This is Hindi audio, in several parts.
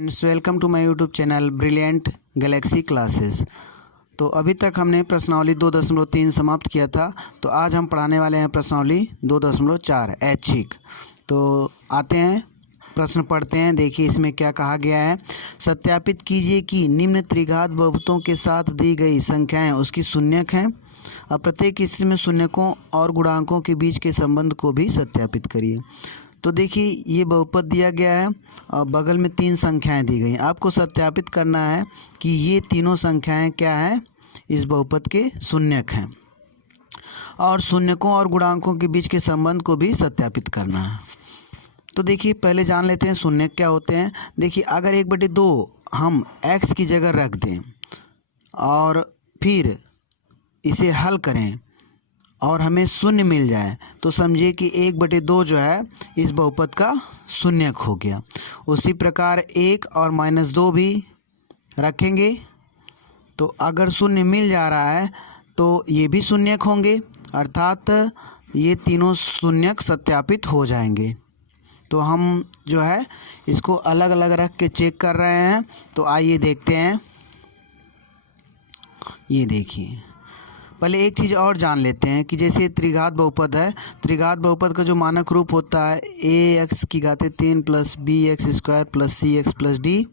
Friends, welcome to my YouTube channel brilliant galaxy classes. तो अभी तक हमने प्रश्नावली 2.3 समाप्त किया था। तो आज हम पढ़ाने वाले हैं प्रश्नावली 2.4 ऐच्छिक। तो आते हैं, प्रश्न पढ़ते हैं। देखिए इसमें क्या कहा गया है। सत्यापित कीजिए कि निम्न त्रिघात बहुपदों के साथ दी गई संख्याएं उसकी शून्यक हैं। अब प्रत्येक स्थिति में शून्यकों और गुणांकों के बीच के संबंध को भी सत्यापित करिए। तो देखिए ये बहुपद दिया गया है और बगल में 3 संख्याएं दी गई हैं। आपको सत्यापित करना है कि ये तीनों संख्याएं क्या हैं, इस बहुपद के शून्यक हैं। और शून्यकों और गुणांकों के बीच के संबंध को भी सत्यापित करना है। तो देखिए पहले जान लेते हैं शून्यक क्या होते हैं। देखिए अगर 1/2 हम x की जगह रख दें और फिर इसे हल करें और हमें शून्य मिल जाए तो समझिए कि 1/2 जो है इस बहुपद का शून्यक हो गया। उसी प्रकार 1 और -2 भी रखेंगे तो अगर शून्य मिल जा रहा है तो ये भी शून्यक होंगे, अर्थात ये तीनों शून्यक सत्यापित हो जाएंगे। तो हम जो है इसको अलग अलग रख के चेक कर रहे हैं। तो आइए देखते हैं। ये देखिए पहले एक चीज़ और जान लेते हैं कि जैसे त्रिघात बहुपद है, त्रिघात बहुपद का जो मानक रूप होता है ax3 + bx² + cx + d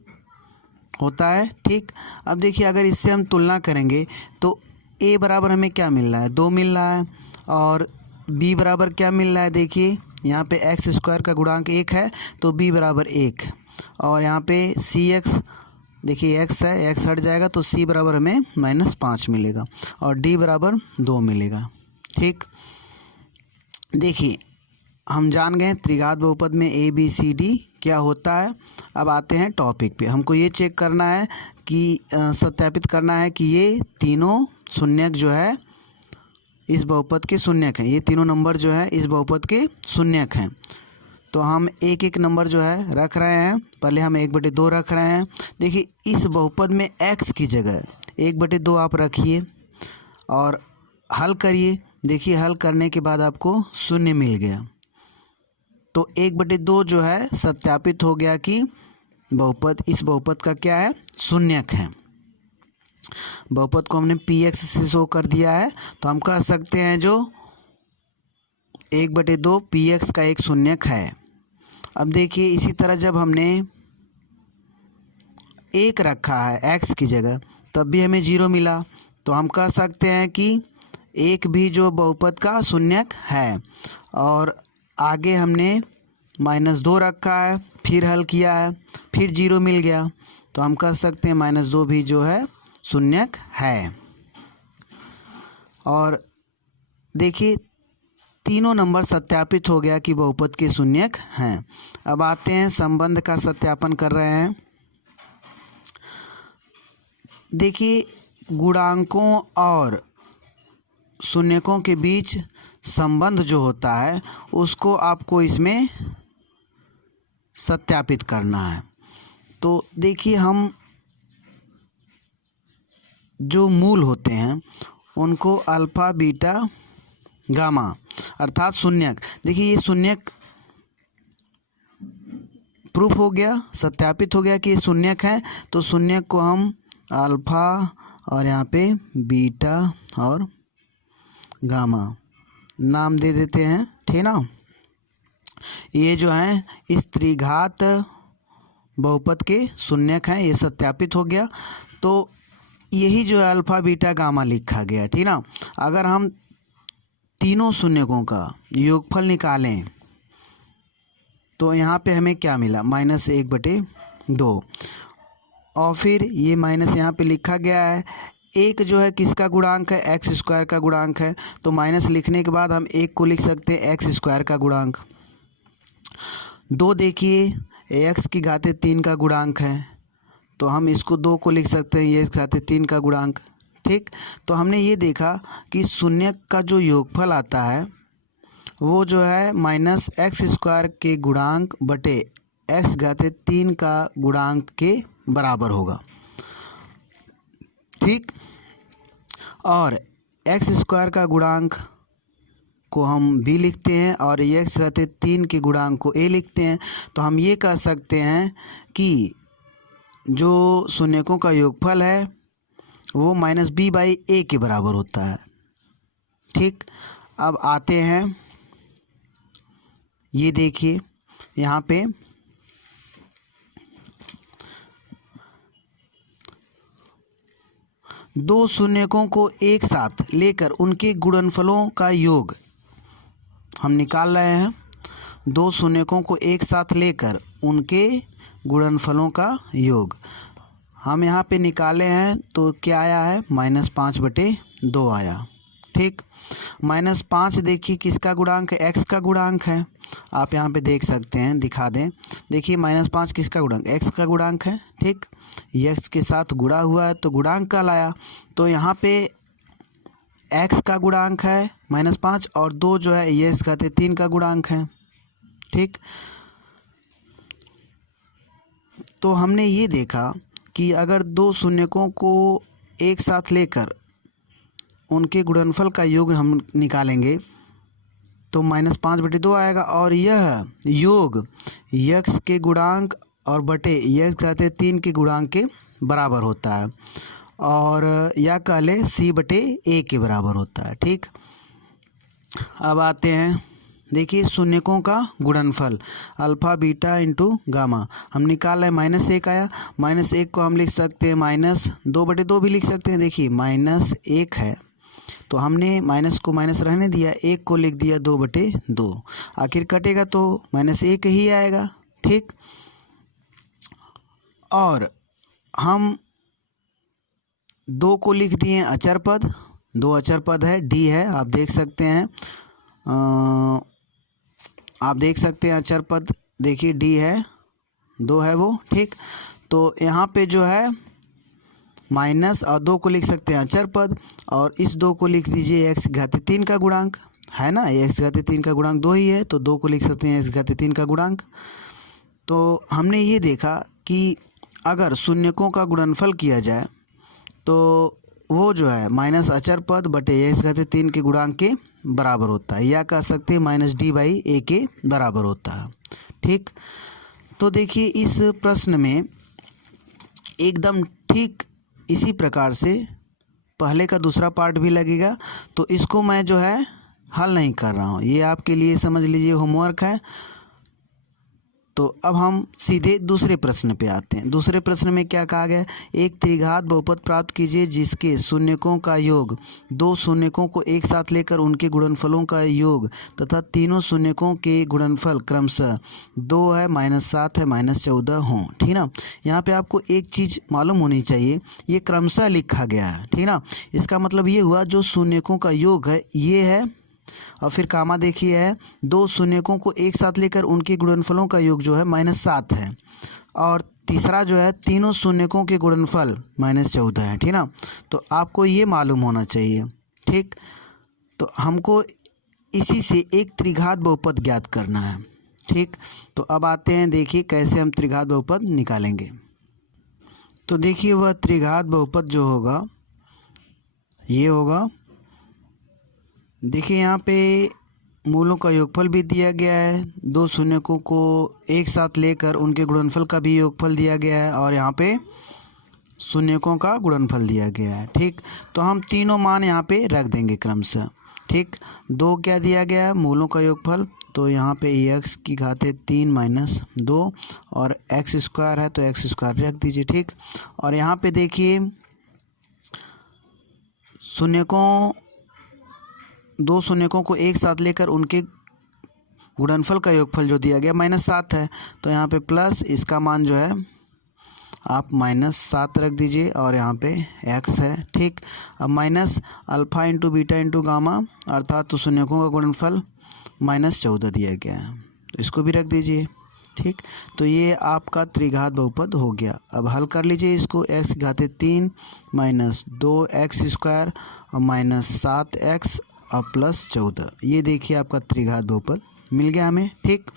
होता है। ठीक, अब देखिए अगर इससे हम तुलना करेंगे तो a बराबर हमें क्या मिल रहा है, 2 मिल रहा है। और b बराबर क्या मिल रहा है, देखिए यहाँ पे x² का गुणांक 1 है तो b बराबर 1। और यहाँ पे cx देखिए x है, x हट जाएगा तो c बराबर हमें -5 मिलेगा और d बराबर 2 मिलेगा। ठीक, देखिए हम जान गए त्रिघात बहुपद में a b c d क्या होता है। अब आते हैं टॉपिक पे। हमको ये चेक करना है कि सत्यापित करना है कि ये तीनों शून्यक जो है इस बहुपद के शून्यक हैं। ये तीनों नंबर जो है इस बहुपद के शून्यक हैं। तो हम एक एक नंबर जो है रख रहे हैं। पहले हम 1/2 रख रहे हैं। देखिए इस बहुपद में x की जगह 1/2 आप रखिए और हल करिए। देखिए हल करने के बाद आपको शून्य मिल गया तो 1/2 जो है सत्यापित हो गया कि बहुपद इस बहुपद का क्या है, शून्यक है। बहुपद को हमने px से शो कर दिया है। तो हम कह सकते हैं जो 1/2 px का एक शून्यक है। अब देखिए इसी तरह जब हमने 1 रखा है x की जगह तब भी हमें 0 मिला। तो हम कह सकते हैं कि 1 भी जो बहुपद का शून्यक है। और आगे हमने -2 रखा है, फिर हल किया है, फिर 0 मिल गया तो हम कह सकते हैं -2 भी जो है शून्यक है। और देखिए तीनों नंबर सत्यापित हो गया कि बहुपद के शून्यक हैं। अब आते हैं संबंध का सत्यापन कर रहे हैं। देखिए गुणांकों और शून्यकों के बीच संबंध जो होता है उसको आपको इसमें सत्यापित करना है। तो देखिए हम जो मूल होते हैं उनको अल्फ़ा बीटा गामा अर्थात शून्यक, देखिए ये शून्यक प्रूफ हो गया, सत्यापित हो गया कि ये शून्यक है। तो शून्यक को हम अल्फ़ा और यहाँ पे बीटा और गामा नाम दे देते हैं। ठीक ना, ये जो है इस त्रिघात बहुपद के शून्यक हैं, ये सत्यापित हो गया। तो यही जो है अल्फ़ा बीटा गामा लिखा गया। ठीक ना, अगर हम तीनों शून्यकों का योगफल निकालें तो यहाँ पे हमें क्या मिला, -1/2। और फिर ये माइनस यहाँ पे लिखा गया है। एक जो है किसका गुणांक है, x² का गुणांक है। तो माइनस लिखने के बाद हम 1 को लिख सकते हैं x² का गुणांक। 2 देखिए x³ का गुणांक है तो हम इसको 2 को लिख सकते हैं x³ का गुणांक। ठीक, तो हमने ये देखा कि शून्यक का जो योगफल आता है वो जो है -x² के गुणांक बटे x³ का गुणांक के बराबर होगा। ठीक, और x² का गुणांक को हम b लिखते हैं और x³ के गुणांक को a लिखते हैं। तो हम ये कह सकते हैं कि जो शून्यकों का योगफल है वो माइनस बी बाई ए के बराबर होता है। ठीक, अब आते हैं, ये देखिए यहाँ पे दो शून्यकों को एक साथ लेकर उनके गुणनफलों का योग हम निकाल रहे हैं। दो शून्यकों को एक साथ लेकर उनके गुणनफलों का योग हम यहाँ पे निकाले हैं, तो क्या आया है, -5/2 आया। ठीक, -5 देखिए किसका गुणांक है, x का गुणांक है। आप यहाँ पे देख सकते हैं, दिखा दें, देखिए -5 किसका गुणांक, x का गुणांक है। ठीक, x के साथ गुणा हुआ है तो गुणांक का लाया, तो यहाँ पे x का गुणांक है -5 और 2 जो है ये घाते 3 का गुणांक है। ठीक, तो हमने ये देखा कि अगर दो शून्यकों को एक साथ लेकर उनके गुणनफल का योग हम निकालेंगे तो -5/2 आएगा, और यह योग x के गुणांक और बटे x घाते 3 के गुणांक के बराबर होता है, और या कह लें c/a के बराबर होता है। ठीक, अब आते हैं, देखिए शून्यकों का गुणनफल अल्फ़ा बीटा इंटू गामा हम निकाल रहे हैं, -1 आया। -1 को हम लिख सकते हैं -2/2 भी लिख सकते हैं। देखिए -1 है तो हमने माइनस को माइनस रहने दिया, 1 को लिख दिया 2/2, आखिर कटेगा तो -1 ही आएगा। ठीक, और हम 2 को लिख दिए अचर पद, 2 अचर पद है, d है, आप देख सकते हैं, अचर पद देखिए d है, 2 है वो। ठीक, तो यहाँ पे जो है माइनस और 2 को लिख सकते हैं अचर पद, और इस 2 को लिख दीजिए x घाते 3 का गुणांक है ना, x घाते 3 का गुणांक 2 ही है, तो 2 को लिख सकते हैं x घाते 3 का गुणांक। तो हमने ये देखा कि अगर शून्यकों का गुणनफल किया जाए तो वो जो है माइनस अचर पद बटे x घाते 3 के गुणांक के बराबर होता है, या कह सकते हैं -d/a के बराबर होता है। ठीक, तो देखिए इस प्रश्न में एकदम ठीक इसी प्रकार से पहले का दूसरा पार्ट भी लगेगा, तो इसको मैं जो है हल नहीं कर रहा हूँ, ये आपके लिए समझ लीजिए होमवर्क है। तो अब हम सीधे दूसरे प्रश्न पे आते हैं। दूसरे प्रश्न में क्या कहा गया, एक त्रिघात बहुपद प्राप्त कीजिए जिसके शून्यकों का योग दो शून्यकों को एक साथ लेकर उनके गुणनफलों का योग तथा तीनों शून्यकों के गुणनफल क्रमशः 2 है, -7 है, -14 हों। ठीक ना, यहाँ पे आपको एक चीज़ मालूम होनी चाहिए, ये क्रमशः लिखा गया है। ठीक ना, इसका मतलब ये हुआ जो शून्यकों का योग है ये है, और फिर कामा देखिए है, दो शून्यकों को एक साथ लेकर उनके गुणनफलों का योग जो है -7 है, और तीसरा जो है तीनों शून्यकों के गुणनफल -14 है। ठीक ना, तो आपको ये मालूम होना चाहिए। ठीक, तो हमको इसी से एक त्रिघात बहुपद ज्ञात करना है। ठीक, तो अब आते हैं, देखिए कैसे हम त्रिघात बहुपद निकालेंगे। तो देखिए वह त्रिघात बहुपद जो होगा ये होगा, देखिए यहाँ पे मूलों का योगफल भी दिया गया है, दो शून्यकों को एक साथ लेकर उनके गुणनफल का भी योगफल दिया गया है, और यहाँ पे शून्यकों का गुणनफल दिया गया है। ठीक, तो हम तीनों मान यहाँ पे रख देंगे क्रमशः। ठीक, 2 क्या दिया गया है, मूलों का योगफल, तो यहाँ पे x की घाते 3 - 2 और x² है तो x² रख दीजिए। ठीक, और यहाँ पे देखिए दो शून्यकों को एक साथ लेकर उनके गुणनफल का योगफल जो दिया गया -7 है, तो यहाँ पे प्लस इसका मान जो है आप -7 रख दीजिए, और यहाँ पे x है। ठीक, अब minus alpha into beta into gamma अर्थात तो शून्यकों का गुणनफल -14 दिया गया है, तो इसको भी रख दीजिए। ठीक, तो ये आपका त्रिघात बहुपद हो गया। अब हल कर लीजिए इसको, x घाते 3 - 2x² और -7x और +14, ये देखिए आपका त्रिघात बहुपद मिल गया हमें। ठीक,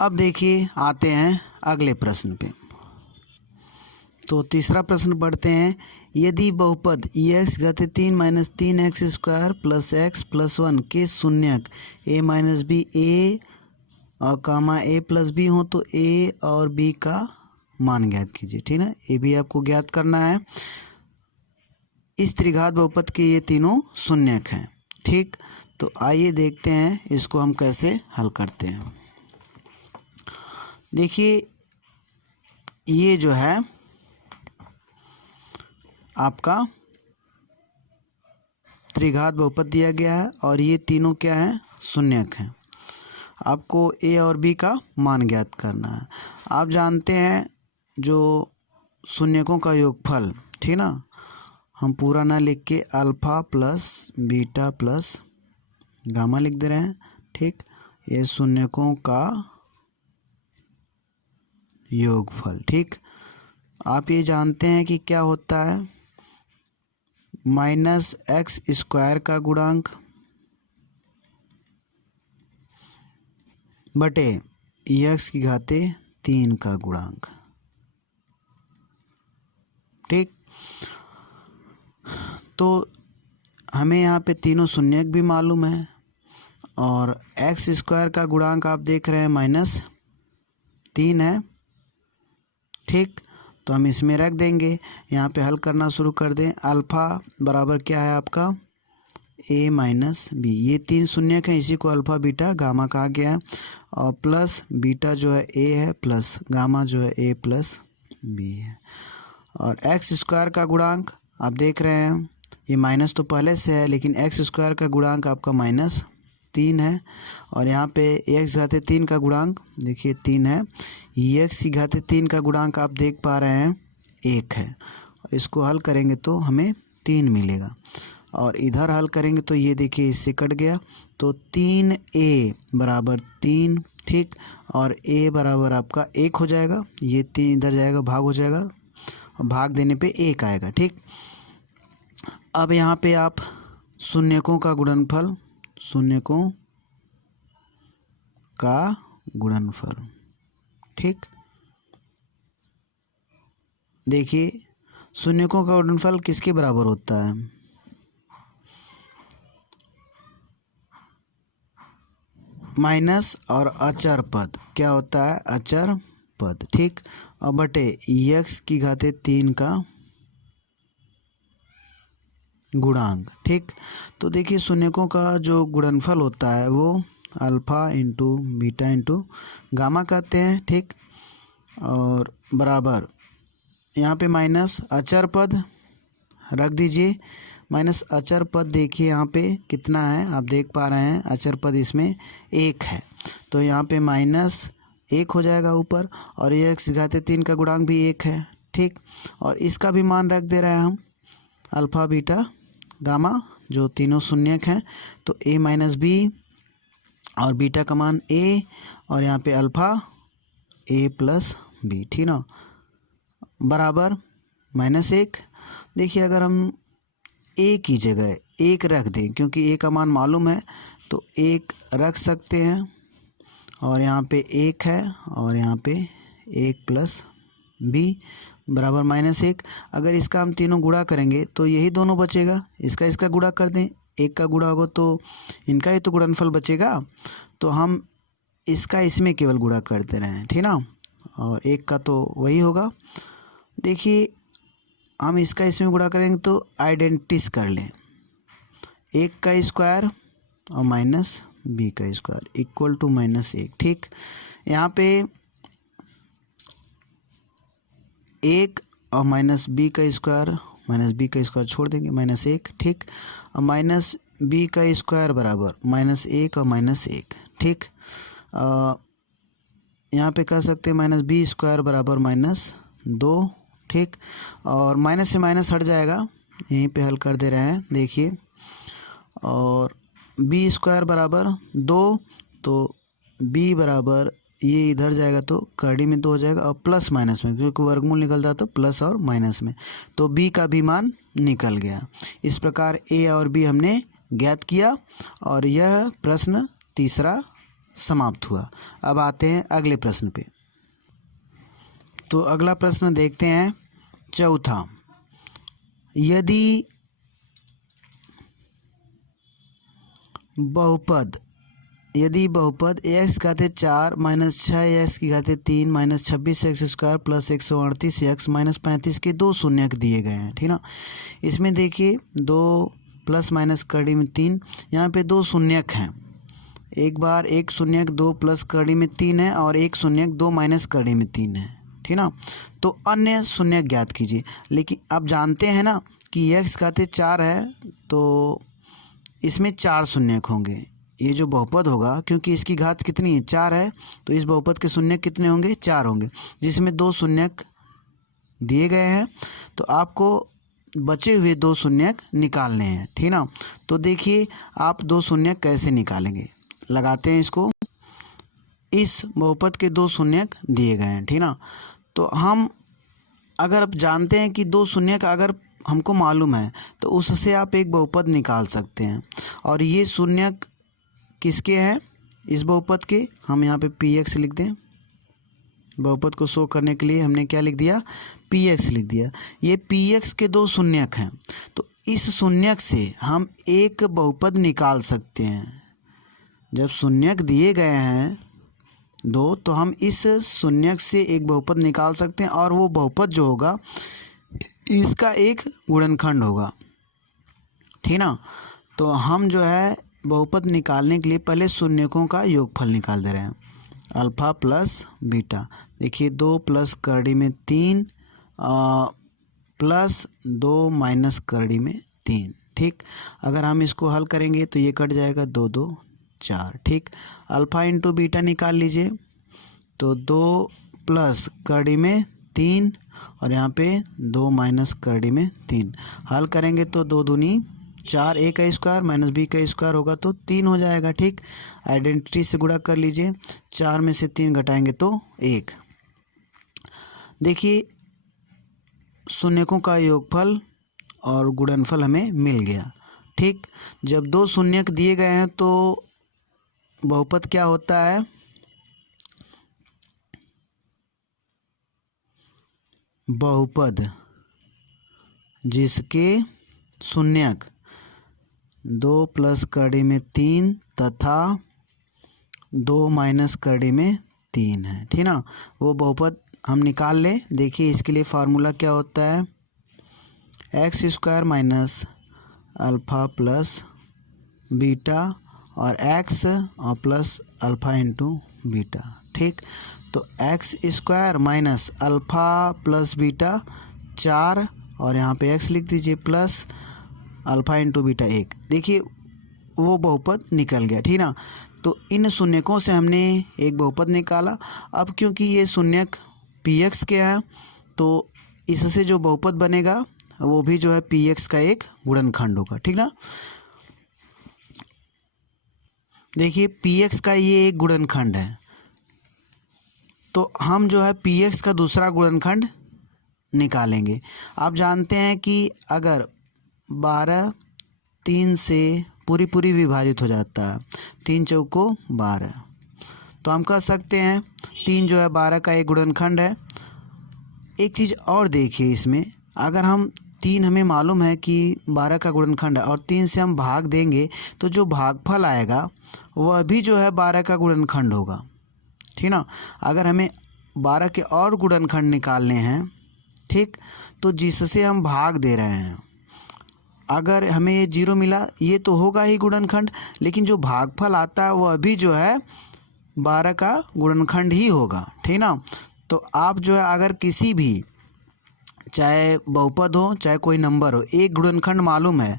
अब देखिए आते हैं अगले प्रश्न पे। तो तीसरा प्रश्न पढ़ते हैं, यदि बहुपद x घाते 3 - 3x² + x + 1 के शून्यक a - b a और a + b हो तो a और b का मान ज्ञात कीजिए, ठीक है। ये भी आपको ज्ञात करना है। इस त्रिघात बहुपद के ये तीनों शून्यक हैं, ठीक। तो आइए देखते हैं इसको हम कैसे हल करते हैं। देखिए ये जो है आपका त्रिघात बहुपद दिया गया है और ये तीनों क्या हैं, शून्यक हैं। आपको ए और बी का मान ज्ञात करना है। आप जानते हैं जो शून्यकों का योगफल, ठीक ना, हम पूरा ना लिख के alpha plus beta plus gamma लिख दे रहे हैं, ठीक। ये शून्यकों का योगफल, ठीक। आप ये जानते हैं कि क्या होता है, माइनस एक्स स्क्वायर का गुणांक बटे एक्स की घाते 3 का गुणांक, ठीक। तो हमें यहाँ पे तीनों शून्यक भी मालूम है और एक्स स्क्वायर का गुणांक आप देख रहे हैं -3 है, ठीक। तो हम इसमें रख देंगे, यहाँ पे हल करना शुरू कर दें। अल्फ़ा बराबर क्या है आपका a माइनस बी, ये 3 शून्यक हैं, इसी को अल्फ़ा बीटा गामा कहा गया है। और प्लस बीटा जो है a है प्लस गामा जो है a प्लस बी है। और एक्स स्क्वायर का गुणांक आप देख रहे हैं, ये माइनस तो पहले से है लेकिन एक्स स्क्वायर का गुणांक आपका -3 है। और यहाँ पे एक्स घाते 3 का गुणांक देखिए 3 है, एक्स की घाते 3 का गुणांक आप देख पा रहे हैं 1 है। इसको हल करेंगे तो हमें 3 मिलेगा और इधर हल करेंगे तो ये देखिए इससे कट गया, तो 3a बराबर 3, ठीक। और a बराबर आपका 1 हो जाएगा, ये 3 इधर जाएगा भाग हो जाएगा और भाग देने पे 1 आएगा, ठीक। अब यहाँ पे आप शून्यकों का गुणनफल, शून्यकों का गुणनफल, ठीक। देखिए शून्यकों का गुणनफल किसके बराबर होता है, माइनस और अचर पद, क्या होता है अचर पद, ठीक। और बटे एक्स की घाते 3 का गुणांक, ठीक। तो देखिए शून्यकों का जो गुणनफल होता है वो alpha into beta into gamma कहते हैं, ठीक। और बराबर यहाँ पे माइनस अचर पद रख दीजिए, माइनस अचर पद देखिए यहाँ पे कितना है आप देख पा रहे हैं, अचर पद इसमें 1 है, तो यहाँ पे -1 हो जाएगा ऊपर। और ये एक्स घाते 3 का गुणांक भी 1 है, ठीक। और इसका भी मान रख दे रहे हैं हम अल्फ़ा बीटा गामा जो तीनों शून्यक हैं, तो a माइनस बी और बीटा का मान a और यहाँ पे अल्फ़ा a प्लस बी, ठीक ना, बराबर -1। देखिए अगर हम a की जगह 1 रख दें, क्योंकि a का मान मालूम है तो 1 रख सकते हैं और यहाँ पे 1 है और यहाँ पे 1 प्लस b बराबर -1। अगर इसका हम तीनों गुणा करेंगे तो यही दोनों बचेगा, इसका गुणा कर दें, 1 का गुणा होगा तो इनका ही तो गुणनफल बचेगा, तो हम इसका इसमें केवल गुणा करते रहें, ठीक ना, और 1 का तो वही होगा। देखिए हम इसका इसमें गुणा करेंगे तो आइडेंटिस कर लें, 1 का स्क्वायर और माइनस बी का स्क्वायर इक्वल टू -1, ठीक। यहाँ पे 1 और माइनस बी का स्क्वायर छोड़ देंगे -1, ठीक। और माइनस बी का स्क्वायर बराबर -1 और -1, ठीक। यहाँ पे कह सकते हैं -b स्क्वायर बराबर -2, ठीक। और माइनस से माइनस हट जाएगा, यहीं पे हल कर दे रहे हैं देखिए। और b स्क्वायर बराबर 2, तो b बराबर ये इधर जाएगा तो करड़ी में 2 हो जाएगा और प्लस माइनस में, क्योंकि वर्गमूल निकलता है तो प्लस और माइनस में, तो b का भी मान निकल गया। इस प्रकार a और b हमने ज्ञात किया और यह प्रश्न तीसरा समाप्त हुआ। अब आते हैं अगले प्रश्न पे। तो अगला प्रश्न देखते हैं, चौथा, यदि बहुपद यदि बहुपद एक्स घाते 4 माइनस 6 की घाते 3 minus 26x² plus 138x minus 35 के दो शून्यक दिए गए हैं, ठीक ना। इसमें देखिए दो प्लस माइनस कड़ी में 3, यहाँ पे दो शून्यक हैं। एक बार एक शून्यक 2 प्लस कड़ी में 3 है और एक शून्यक 2 माइनस कड़ी में 3 है, ठीक ना। तो अन्य शून्यक ज्ञात कीजिए। लेकिन आप जानते हैं ना कि x घाते 4 है तो इसमें 4 शून्यक होंगे। ये जो बहुपद होगा, क्योंकि इसकी घात कितनी है 4 है, तो इस बहुपद के शून्यक कितने होंगे 4 होंगे, जिसमें दो शून्यक दिए गए हैं। तो आपको बचे हुए दो शून्यक निकालने हैं, ठीक ना। तो देखिए आप दो शून्यक कैसे निकालेंगे, लगाते हैं इसको। इस बहुपद के दो शून्यक दिए गए हैं, ठीक ना। तो हम अगर आप जानते हैं कि दो शून्यक अगर हमको मालूम है तो उससे आप एक बहुपद निकाल सकते हैं। और ये शून्यक किसके हैं, इस बहुपद के। हम यहाँ पे px लिख दें, बहुपद को शो करने के लिए हमने क्या लिख दिया, px लिख दिया। ये px के दो शून्यक हैं, तो इस शून्यक से हम एक बहुपद निकाल सकते हैं। जब शून्यक दिए गए हैं दो, तो हम इस शून्यक से एक बहुपद निकाल सकते हैं, और वो बहुपद जो होगा इसका एक गुणनखंड होगा, ठीक ना। तो हम जो है बहुपद निकालने के लिए पहले शून्यकों का योगफल निकाल दे रहे हैं, अल्फ़ा प्लस बीटा। देखिए 2 प्लस करड़ी में 3 प्लस 2 माइनस करड़ी में 3, ठीक। अगर हम इसको हल करेंगे तो ये कट जाएगा 2 2 4, ठीक। अल्फ़ा इंटू बीटा निकाल लीजिए, तो 2 प्लस करड़ी में 3 और यहाँ पे 2 माइनस करड़ी में 3। हल करेंगे तो 2 दूनी 4, a का स्क्वायर माइनस b का स्क्वायर होगा तो 3 हो जाएगा, ठीक। आइडेंटिटी से गुणा कर लीजिए, 4 में से 3 घटाएंगे तो 1। देखिए शून्यकों का योगफल और गुणनफल हमें मिल गया, ठीक। जब दो शून्यक दिए गए हैं तो बहुपद क्या होता है, बहुपद जिसके शून्यक 2 प्लस करड़ी में 3 तथा 2 माइनस करड़ी में 3 है, ठीक ना, वो बहुपद हम निकाल लें। देखिए इसके लिए फार्मूला क्या होता है, x² minus alpha plus beta और x और प्लस अल्फ़ा इंटू बीटा, ठीक। तो x² minus alpha plus beta 4 और यहाँ पे x लिख दीजिए प्लस अल्फ़ा इंटू बीटा 1। देखिए वो बहुपद निकल गया, ठीक ना। तो इन शून्यकों से हमने एक बहुपद निकाला। अब क्योंकि ये शून्यक px के हैं तो इससे जो बहुपद बनेगा वो भी जो है px का एक गुणनखंड होगा, ठीक ना। देखिए px का ये एक गुणनखंड है, तो हम जो है px का दूसरा गुणनखंड निकालेंगे। आप जानते हैं कि अगर 12 3 से पूरी विभाजित हो जाता है, 3 चौको 12, तो हम कह सकते हैं 3 जो है 12 का एक गुणनखंड है। एक चीज़ और देखिए इसमें, अगर हम 3 हमें मालूम है कि 12 का गुणनखंड है और 3 से हम भाग देंगे तो जो भागफल आएगा वह भी जो है 12 का गुणनखंड होगा, ठीक ना। अगर हमें 12 के और गुणनखंड निकालने हैं, ठीक, तो जिससे हम भाग दे रहे हैं, अगर हमें ये 0 मिला ये तो होगा ही गुणनखंड, लेकिन जो भागफल आता है वह भी जो है 12 का गुणनखंड ही होगा, ठीक ना। तो आप जो है अगर किसी भी, चाहे बहुपद हो चाहे कोई नंबर हो, एक गुणनखंड मालूम है,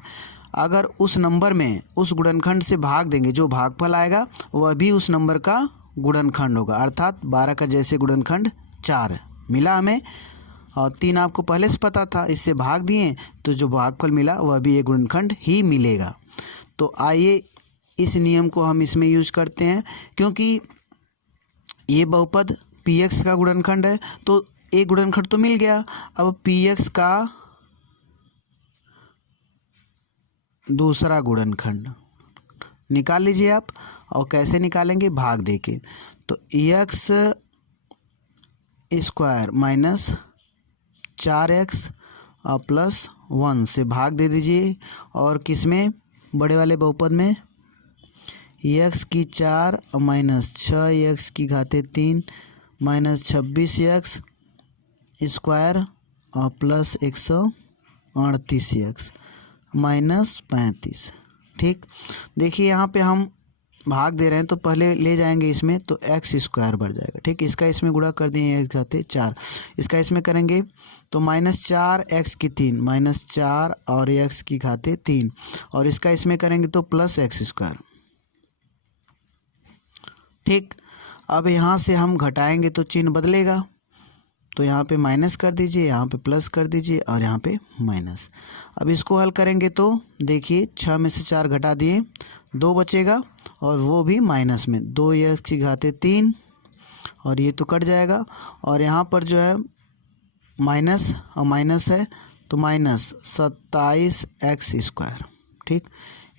अगर उस नंबर में उस गुणनखंड से भाग देंगे, जो भागफल आएगा वह भी उस नंबर का गुणनखंड होगा। अर्थात 12 का जैसे गुणनखंड 4 मिला हमें, और 3 आपको पहले से पता था, इससे भाग दिए तो जो भागफल मिला वह भी एक गुणनखंड ही मिलेगा। तो आइए इस नियम को हम इसमें यूज करते हैं, क्योंकि ये बहुपद px का गुणनखंड है तो एक गुणनखंड तो मिल गया। अब px का दूसरा गुणनखंड निकाल लीजिए आप, और कैसे निकालेंगे, भाग देके। तो x² माइनस 4x और प्लस 1 से भाग दे दीजिए, और किस में, बड़े वाले बहुपद में, एक्स की 4 माइनस 6x की घाते 3 माइनस 26x स्क्वायर और प्लस 138x माइनस 35। ठीक, देखिए यहाँ पे हम भाग दे रहे हैं तो पहले ले जाएंगे इसमें तो एक्स स्क्वायर बढ़ जाएगा। ठीक, इसका इसमें गुणा कर दिए एक्स घाते 4, इसका इसमें करेंगे तो माइनस 4x की 3 माइनस 4 और एक्स की घाते 3 और इसका इसमें करेंगे तो प्लस एक्स स्क्वायर। ठीक, अब यहाँ से हम घटाएंगे तो चिन्ह बदलेगा, तो यहाँ पे माइनस कर दीजिए, यहाँ पे प्लस कर दीजिए और यहाँ पे माइनस। अब इसको हल करेंगे तो देखिए 6 में से 4 घटा दिए 2 बचेगा और वो भी माइनस में 2x की घाते 3 और ये तो कट जाएगा और यहाँ पर जो है माइनस और माइनस है तो माइनस 27x स्क्वायर। ठीक,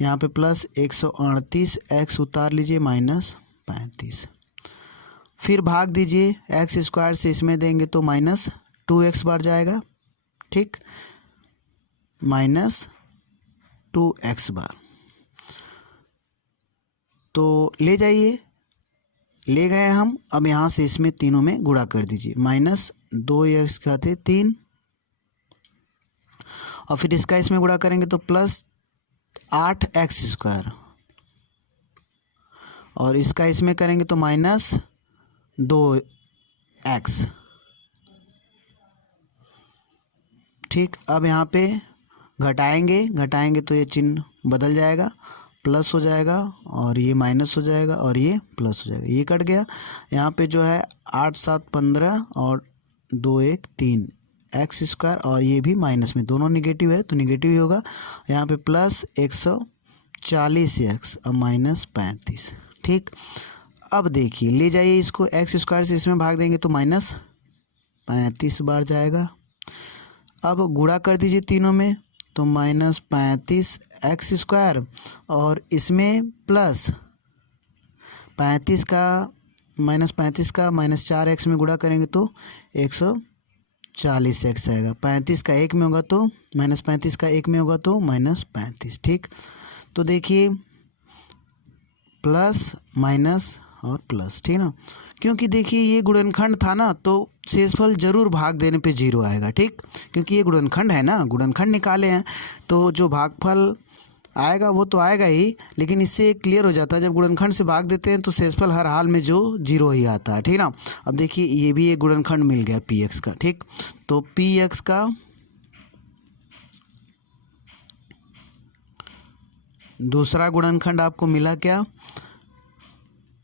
यहाँ पे प्लस 138x उतार लीजिए माइनस 35। फिर भाग दीजिए एक्स स्क्वायर से इसमें देंगे तो माइनस 2x बढ़ जाएगा। ठीक, माइनस 2x बार तो ले जाइए, ले गए हम। अब यहाँ से इसमें तीनों में गुणा कर दीजिए, माइनस 2x घाते 3 और फिर इसका इसमें गुणा करेंगे तो प्लस 8x स्क्वायर और इसका इसमें करेंगे तो माइनस 2x। ठीक, अब यहाँ पे घटाएंगे तो ये चिन्ह बदल जाएगा, प्लस हो जाएगा और ये माइनस हो जाएगा और ये प्लस हो जाएगा, ये कट गया। यहाँ पे जो है 8 7 15 और 2 1 3 एक्स स्क्वायर और ये भी माइनस में, दोनों निगेटिव है तो निगेटिव ही होगा। यहाँ पे प्लस 140x और माइनस 35। ठीक, अब देखिए ले जाइए इसको, एक्स स्क्वायर से इसमें भाग देंगे तो माइनस 35 बार जाएगा। अब गुणा कर दीजिए तीनों में तो माइनस 35x स्क्वायर और इसमें प्लस 35 का माइनस 4x में गुणा करेंगे तो 140x आएगा। 35 का 1 में होगा तो माइनस 35 का 1 में होगा तो माइनस 35। ठीक, तो देखिए प्लस माइनस और प्लस, ठीक ना, क्योंकि देखिए ये गुणनखंड था ना तो शेषफल जरूर भाग देने पे 0 आएगा। ठीक, क्योंकि ये गुणनखंड है ना, गुणनखंड निकाले हैं तो जो भागफल आएगा वो तो आएगा ही, लेकिन इससे क्लियर हो जाता है जब गुणनखंड से भाग देते हैं तो शेषफल हर हाल में जो 0 ही आता है। ठीक ना, अब देखिए ये भी एक गुणनखंड मिल गया px का। ठीक, तो px का दूसरा गुणनखंड आपको मिला क्या,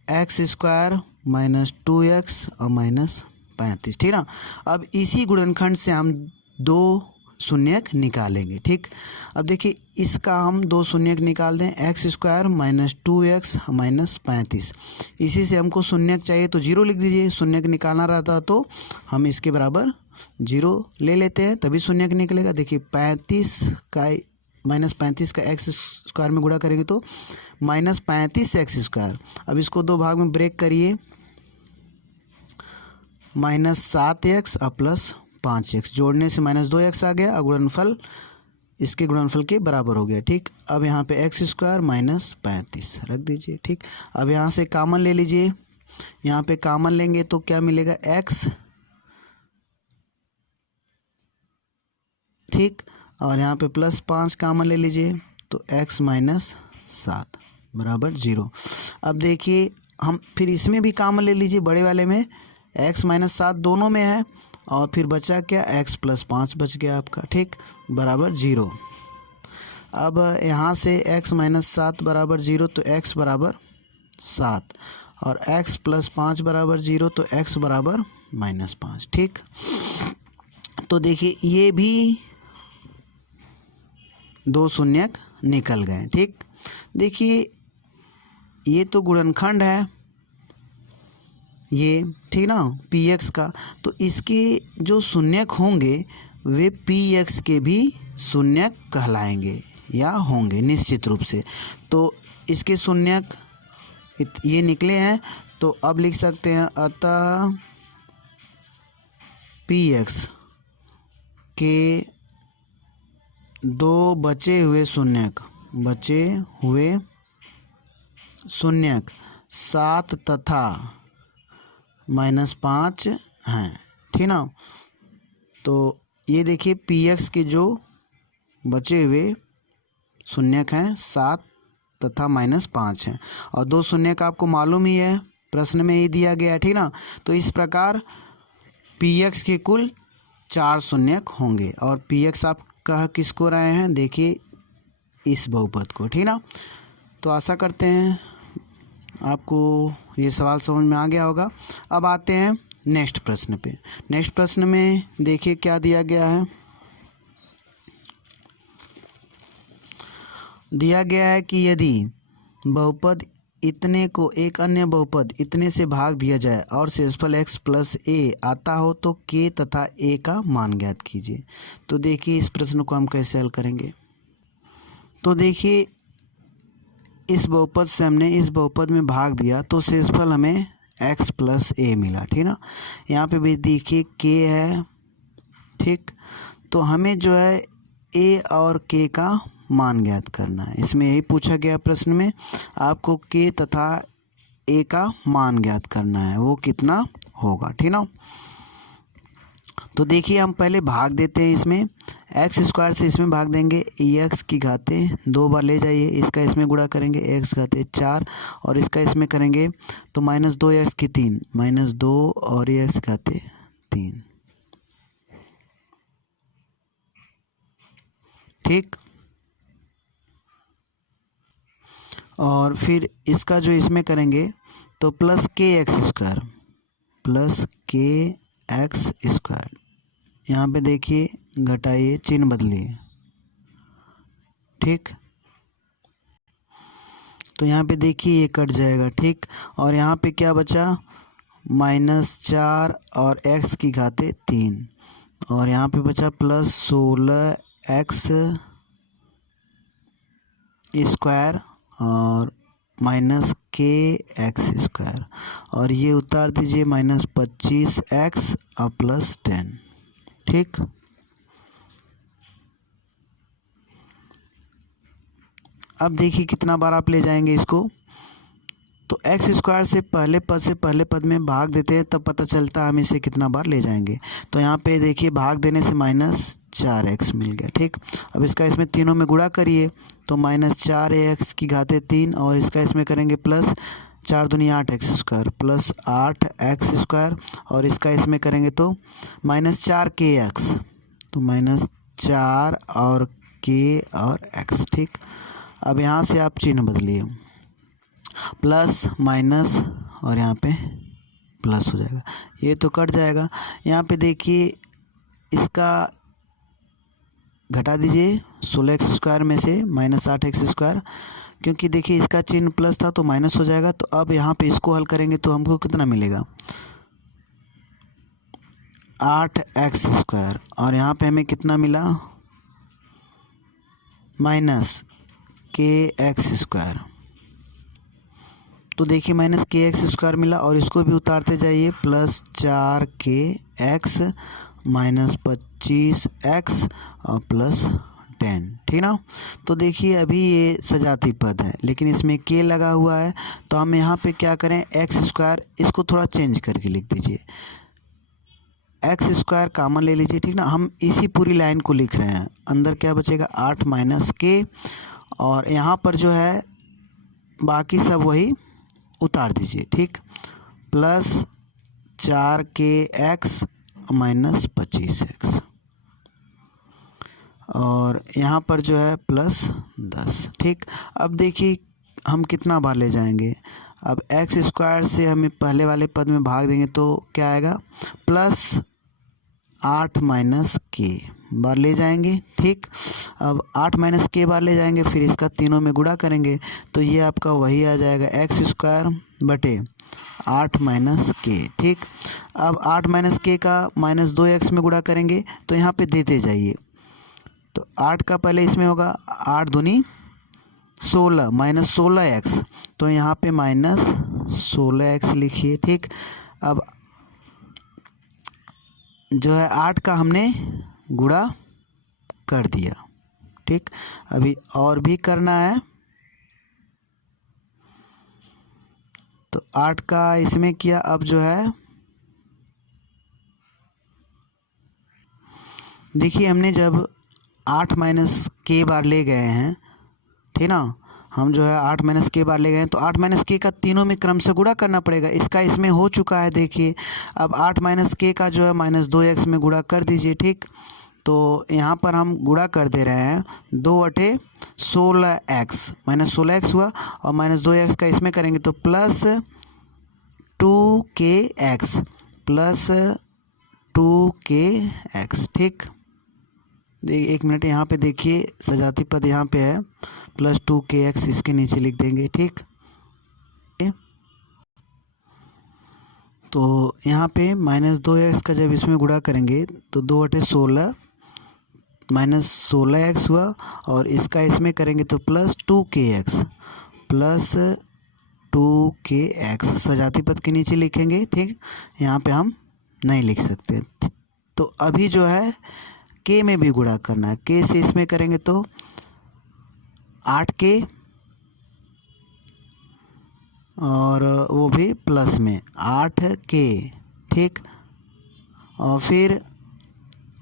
एक्स स्क्वायर माइनस 2x और माइनस 35। ठीक ना, अब इसी गुणनखंड से हम 2 शून्यक निकालेंगे। ठीक, अब देखिए इसका हम 2 शून्यक निकाल दें, x square minus 2x minus 35, इसी से हमको शून्यक चाहिए तो 0 लिख दीजिए। शून्यक निकालना रहता तो हम इसके बराबर 0 ले लेते हैं तभी शून्यक निकलेगा। देखिए 35 का माइनस 35 का एक्स स्क्वायर में गुणा करेंगे तो माइनस 35x स्क्वायर। अब इसको 2 भाग में ब्रेक करिए, माइनस 7x और प्लस 5x, जोड़ने से माइनस 2x आ गया और गुणनफल इसके गुणनफल के बराबर हो गया। ठीक, अब यहाँ पे एक्स स्क्वायर माइनस 35 रख दीजिए। ठीक, अब यहाँ से कॉमन ले लीजिए, यहाँ पे कॉमन लेंगे तो क्या मिलेगा x। ठीक, और यहाँ पे प्लस 5 कॉमन ले लीजिए तो x माइनस 7 बराबर 0। अब देखिए हम फिर इसमें भी कॉमन ले लीजिए, बड़े वाले में x माइनस 7 दोनों में है और फिर बचा क्या, x प्लस 5 बच गया आपका। ठीक, बराबर 0। अब यहाँ से x माइनस 7 बराबर 0 तो x बराबर 7 और x प्लस 5 बराबर 0 तो x बराबर माइनस 5। ठीक, तो देखिए ये भी 2 शून्यक निकल गए। ठीक, देखिए ये तो गुणनखंड है ये, ठीक ना, px का, तो इसके जो शून्यक होंगे वे px के भी शून्यक कहलाएंगे या होंगे निश्चित रूप से। तो इसके शून्यक ये निकले हैं तो अब लिख सकते हैं अतः px के 2 बचे हुए शून्यक 7 तथा -5 हैं, ठीक ना। तो ये देखिए पी एक्स के जो बचे हुए शून्यक हैं 7 तथा -5 हैं, और 2 शून्यक आपको मालूम ही है, प्रश्न में ही दिया गया है, ठीक ना। तो इस प्रकार पी एक्स के कुल 4 शून्यक होंगे, और पी एक्स आप कह किसको रहे हैं, देखिए इस बहुपद को, ठीक ना। तो आशा करते हैं आपको ये सवाल समझ में आ गया होगा। अब आते हैं नेक्स्ट प्रश्न पे। नेक्स्ट प्रश्न में देखिए क्या दिया गया है। दिया गया है कि यदि बहुपद इतने को एक अन्य बहुपद इतने से भाग दिया जाए और शेषफल x प्लस ए आता हो तो k तथा a का मान ज्ञात कीजिए। तो देखिए इस प्रश्न को हम कैसे हल करेंगे। तो देखिए इस बहुपद से हमने इस बहुपद में भाग दिया तो शेषफल हमें x प्लस ए मिला, ठीक ना। यहाँ पे भी देखिए k है, ठीक। तो हमें जो है a और k का मान ज्ञात करना है। इसमें यही पूछा गया प्रश्न में, आपको k तथा a का मान ज्ञात करना है, वो कितना होगा, ठीक ना। तो देखिए हम पहले भाग देते हैं। इसमें एक्स स्क्वायर से इसमें भाग देंगे, एक्स की घाते 2 बार ले जाइए, इसका इसमें गुणा करेंगे एक्स घाते 4, और इसका इसमें करेंगे तो -2x की 3, -2 और एक्स घाते 3, ठीक। और फिर इसका जो इसमें करेंगे तो प्लस के एक्स स्क्वायर, प्लस के एक्स स्क्वायर, यहाँ पे देखिए घटाइए, चिन्ह बदलिए, ठीक। तो यहाँ पे देखिए ये कट जाएगा, ठीक। और यहाँ पे क्या बचा, -4 और x की घाते 3, और यहाँ पे बचा +16x स्क्वायर और -kx स्क्वायर, और ये उतार दीजिए -25x और +10, ठीक। अब देखिए कितना बार आप ले जाएंगे इसको। तो एक्स स्क्वायर से पहले पद में भाग देते हैं, तब पता चलता है हम इसे कितना बार ले जाएंगे। तो यहाँ पे देखिए भाग देने से -4x मिल गया, ठीक। अब इसका इसमें तीनों में गुणा करिए तो -4x की घाते 3, और इसका इसमें करेंगे प्लस 4 दूनी 8x square plus 8x square, और इसका इसमें करेंगे तो -4kx, तो -4 और k और x, ठीक। अब यहाँ से आप चिन्ह बदलिए, प्लस माइनस और यहाँ पे प्लस हो जाएगा, ये तो कट जाएगा। यहाँ पे देखिए इसका घटा दीजिए 16x स्क्वायर में से -8x स्क्वायर, क्योंकि देखिए इसका चिन्ह प्लस था तो माइनस हो जाएगा। तो अब यहाँ पे इसको हल करेंगे तो हमको कितना मिलेगा, 8x स्क्वायर, और यहाँ पे हमें कितना मिला, -kx स्क्वायर। तो देखिए -kx स्क्वायर मिला, और इसको भी उतारते जाइए, +4kx -25x और +10, ठीक ना। तो देखिए अभी ये सजाती पद है, लेकिन इसमें k लगा हुआ है, तो हम यहाँ पे क्या करें, x स्क्वायर इसको थोड़ा चेंज करके लिख दीजिए, x स्क्वायर कामन ले लीजिए, ठीक ना। हम इसी पूरी लाइन को लिख रहे हैं, अंदर क्या बचेगा 8 - k, और यहाँ पर जो है बाकी सब वही उतार दीजिए, ठीक। +4kx -25x, और यहाँ पर जो है +10, ठीक। अब देखिए हम कितना बार ले जाएंगे। अब एक्स स्क्वायर से हमें पहले वाले पद में भाग देंगे तो क्या आएगा, +8 - k बार ले जाएंगे, ठीक। अब 8 - k बार ले जाएंगे, फिर इसका तीनों में गुणा करेंगे तो ये आपका वही आ जाएगा, एक्स स्क्वायर बटे 8 - k, ठीक। अब 8 - k का -2x में गुणा करेंगे तो यहाँ पे देते जाइए, तो 8 का पहले इसमें होगा 8 दूनी 16 -16x, तो यहाँ पे -16x लिखिए, ठीक। अब जो है 8 का हमने गुणा कर दिया, ठीक। अभी और भी करना है, तो 8 का इसमें किया, अब जो है देखिए हमने जब 8 माइनस के बार ले गए हैं, ठीक ना, हम जो है 8 माइनस के बार ले गए हैं, तो 8 माइनस के का तीनों में क्रम से गुणा करना पड़ेगा। इसका इसमें हो चुका है देखिए। अब 8 माइनस के का जो है -2x में गुणा कर दीजिए, ठीक। तो यहाँ पर हम गुणा कर दे रहे हैं, 2 अठे 16x, -16x हुआ, और -2x का इसमें करेंगे तो +2kx, +2kx, ठीक। एक मिनट यहाँ पे देखिए, सजाती पद यहाँ पे है, +2kx इसके नीचे लिख देंगे, ठीक। तो यहाँ पे -2x का जब इसमें गुणा करेंगे तो 2 अठे 16, -16x हुआ, और इसका इसमें करेंगे तो +2kx, +2kx सजाती पद के नीचे लिखेंगे, ठीक। यहाँ पे हम नहीं लिख सकते। तो अभी जो है के में भी गुणा करना है, के से इसमें करेंगे तो 8k, और वो भी प्लस में 8k, ठीक। और फिर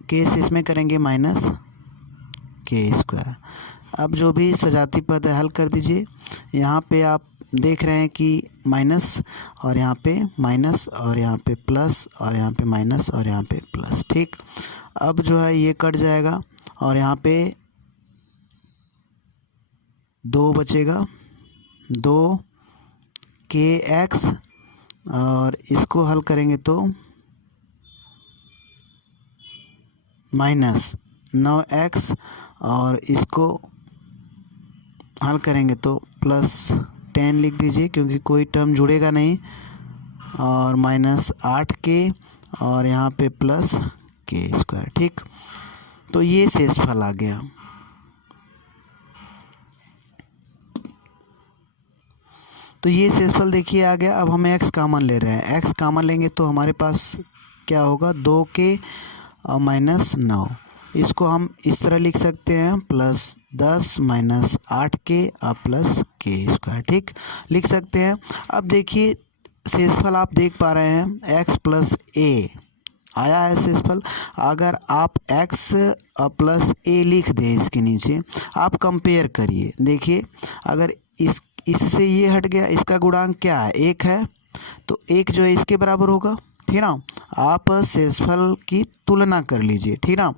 के से इसमें करेंगे -k²। अब जो भी सजाती पद है हल कर दीजिए। यहाँ पे आप देख रहे हैं कि माइनस, और यहाँ पे माइनस, और यहाँ पे प्लस, और यहाँ पे माइनस, और यहाँ पे प्लस, ठीक। अब जो है ये कट जाएगा, और यहाँ पे 2 बचेगा, 2kx, और इसको हल करेंगे तो -9x, और इसको हल करेंगे तो +10 लिख दीजिए, क्योंकि कोई टर्म जुड़ेगा नहीं, और -8k, और यहाँ पे +k², ठीक। तो ये शेषफल आ गया। तो ये शेषफल देखिए आ गया। अब हम x कॉमन ले रहे हैं, x कॉमन लेंगे तो हमारे पास क्या होगा, 2k और -9। इसको हम इस तरह लिख सकते हैं, +10 -8k और +k², ठीक, लिख सकते हैं। अब देखिए शेषफल आप देख पा रहे हैं, x + a आया है शेषफल। अगर आप x + a लिख दें इसके नीचे, आप कंपेयर करिए, देखिए अगर इससे ये हट गया, इसका गुणांक क्या है, 1 है, तो 1 जो है इसके बराबर होगा, ठीक ना। आप शेषफल की तुलना कर लीजिए, ठीक ना।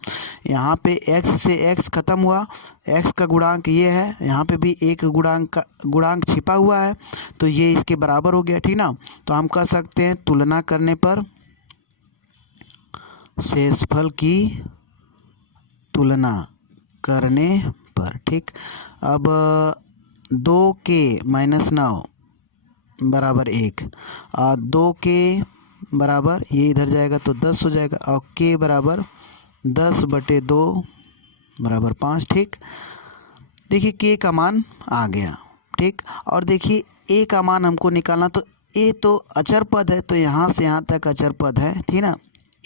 यहाँ पे x से x खत्म हुआ, x का गुणांक ये है, यहाँ पे भी एक गुणांक छिपा हुआ है, तो ये इसके बराबर हो गया, ठीक ना। तो हम कह सकते हैं तुलना करने पर, शेषफल की तुलना करने पर, ठीक। अब 2k -9 बराबर 1, और 2k बराबर ये इधर जाएगा तो 10 हो जाएगा, और k बराबर 10/2 बराबर 5, ठीक। देखिए k का मान आ गया, ठीक। और देखिए a का मान हमको निकालना, तो a तो अचर पद है, तो यहाँ से यहाँ तक अचर पद है, ठीक ना।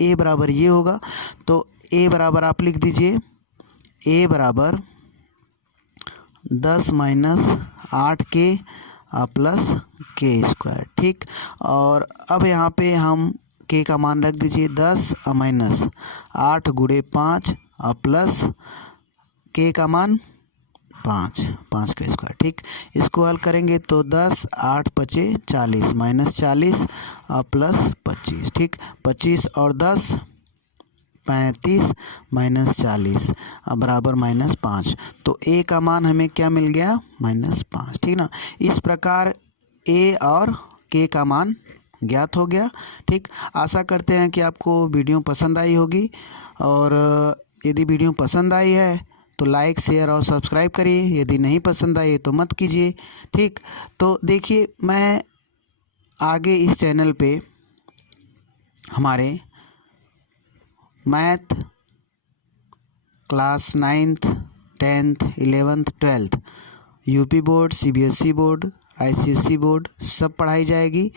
a बराबर ये होगा, तो a बराबर आप लिख दीजिए, a बराबर 10 - 8k +k², ठीक। और अब यहाँ पे हम k का मान रख दीजिए 10 - 8 × 5 और प्लस k का मान 5 का², ठीक। इसको हल करेंगे तो 10 8 × 5 = 40 -40 और +25, ठीक। 25 और 10 35 -40 बराबर -5। तो a का मान हमें क्या मिल गया, -5, ठीक ना। इस प्रकार a और k का मान ज्ञात हो गया, ठीक। आशा करते हैं कि आपको वीडियो पसंद आई होगी, और यदि वीडियो पसंद आई है तो लाइक शेयर और सब्सक्राइब करिए, यदि नहीं पसंद आई तो मत कीजिए, ठीक। तो देखिए मैं आगे इस चैनल पे हमारे math class 9th 10th 11th 12th UP board, CBSE board, ICSE board सब पढ़ाई जाएगी।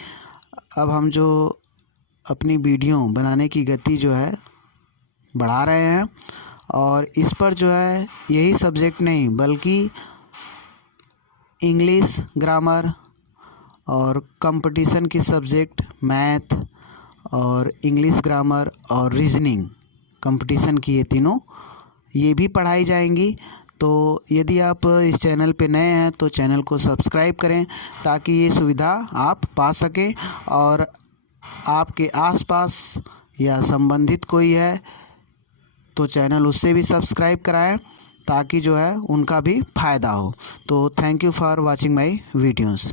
अब हम जो अपनी वीडियो बनाने की गति जो है बढ़ा रहे हैं, और इस पर जो है यही सब्जेक्ट नहीं बल्कि इंग्लिश, ग्रामर और कंपटीशन की सब्जेक्ट मैथ और इंग्लिश ग्रामर और रीजनिंग कंपटीशन की, ये तीनों ये भी पढ़ाई जाएंगी। तो यदि आप इस चैनल पे नए हैं तो चैनल को सब्सक्राइब करें ताकि ये सुविधा आप पा सकें, और आपके आसपास या संबंधित कोई है तो चैनल उससे भी सब्सक्राइब कराएं ताकि जो है उनका भी फ़ायदा हो। तो thank you for watching my videos.